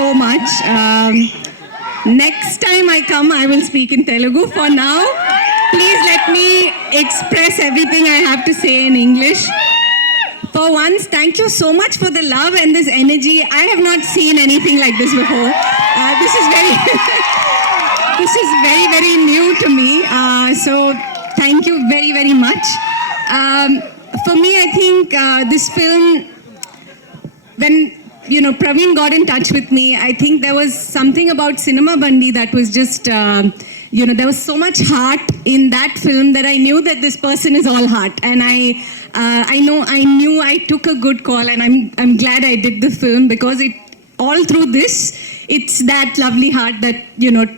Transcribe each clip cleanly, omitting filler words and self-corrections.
so much. Next time I come, I will speak in Telugu. For now, please let me express everything I have to say in English. For once, thank you so much for the love and this energy. I have not seen anything like this before. This is very, this is very, very new to me. So thank you very, very much. For me, I think this film, when Praveen got in touch with me, I think there was something about Cinema Bandi that was just, there was so much heart in that film that I knew that this person is all heart. And I knew I took a good call, and I'm glad I did the film, because all through this, it's that lovely heart that,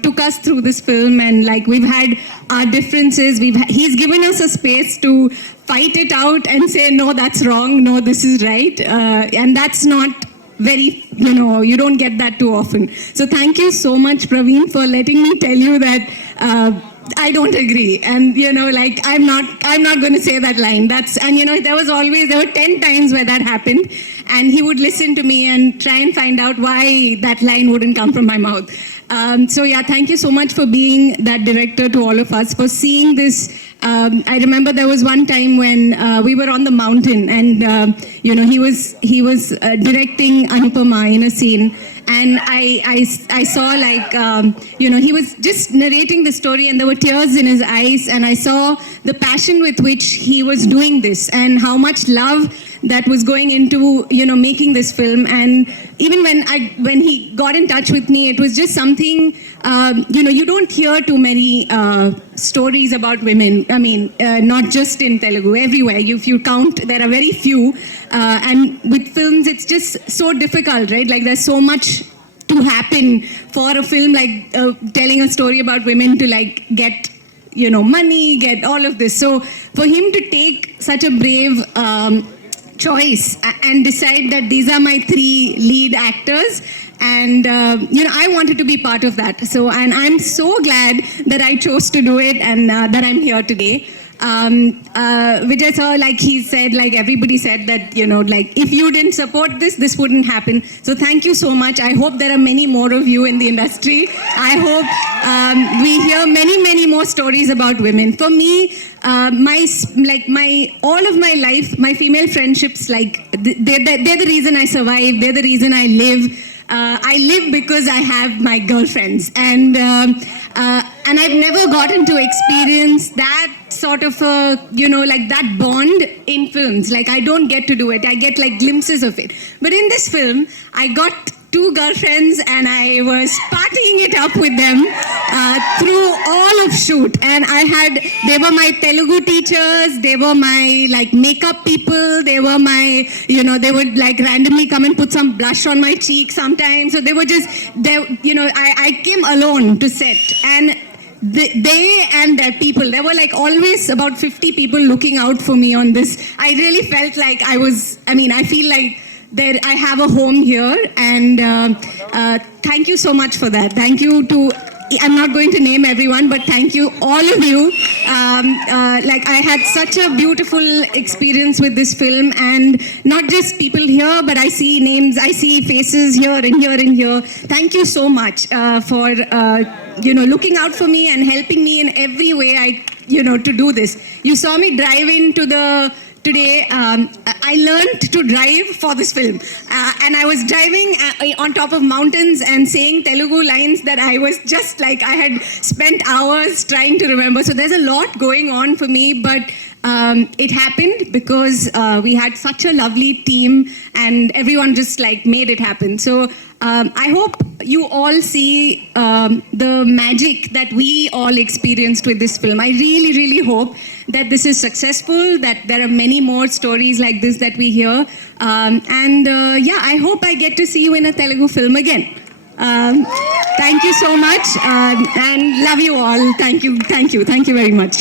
took us through this film. And like, we've had our differences. He's given us a space to fight it out and say, no, that's wrong. No, this is right. And that's not very, you don't get that too often. So thank you so much, Praveen, for letting me tell you that I don't agree. And, I'm not going to say that line. There were 10 times where that happened. And he would listen to me and try and find out why that line wouldn't come from my mouth. So yeah, thank you so much for being that director to all of us, for seeing this. I remember there was one time when we were on the mountain, and he was directing Anupama in a scene, and I saw he was just narrating the story, and there were tears in his eyes, and I saw the passion with which he was doing this, and how much love that was going into making this film. And even when he got in touch with me, it was just something, you don't hear too many stories about women. I mean, not just in Telugu, everywhere. If you count, there are very few. And with films, it's just so difficult, right? Like, there's so much to happen for a film like telling a story about women to get money, get all of this. So for him to take such a brave choice and decide that these are my 3 lead actors, and I wanted to be part of that. So, and I'm so glad that I chose to do it, and that I'm here today. Vijay sir, like he said, like everybody said, that if you didn't support this, this wouldn't happen. So thank you so much. I hope there are many more of you in the industry. I hope we hear many, many more stories about women. For me, all of my life, my female friendships, they're the reason I survive. They're the reason I live. I live because I have my girlfriends, and I've never gotten to experience that sort of that bond in films. Like, I don't get to do it. I get glimpses of it. But in this film, I got 2 girlfriends, and I was partying it up with them through all of shoot. And they were my Telugu teachers, they were my makeup people, they were my, they would randomly come and put some blush on my cheek sometimes. So they were just, I came alone to set, and they and their people, there were always about 50 people looking out for me on this. I really felt like I feel like I have a home here, and thank you so much for that. Thank you to, I'm not going to name everyone, but thank you, all of you. I had such a beautiful experience with this film, and not just people here, but I see names, I see faces here and here and here. Thank you so much for looking out for me and helping me in every way to do this. You saw me drive into today, I learned to drive for this film, and I was driving on top of mountains and saying Telugu lines that I was just I had spent hours trying to remember. So there's a lot going on for me, but it happened because we had such a lovely team, and everyone just made it happen. So I hope you all see the magic that we all experienced with this film. I really, really hope that this is successful, that there are many more stories like this that we hear. I hope I get to see you in a Telugu film again. Thank you so much, and love you all. Thank you very much.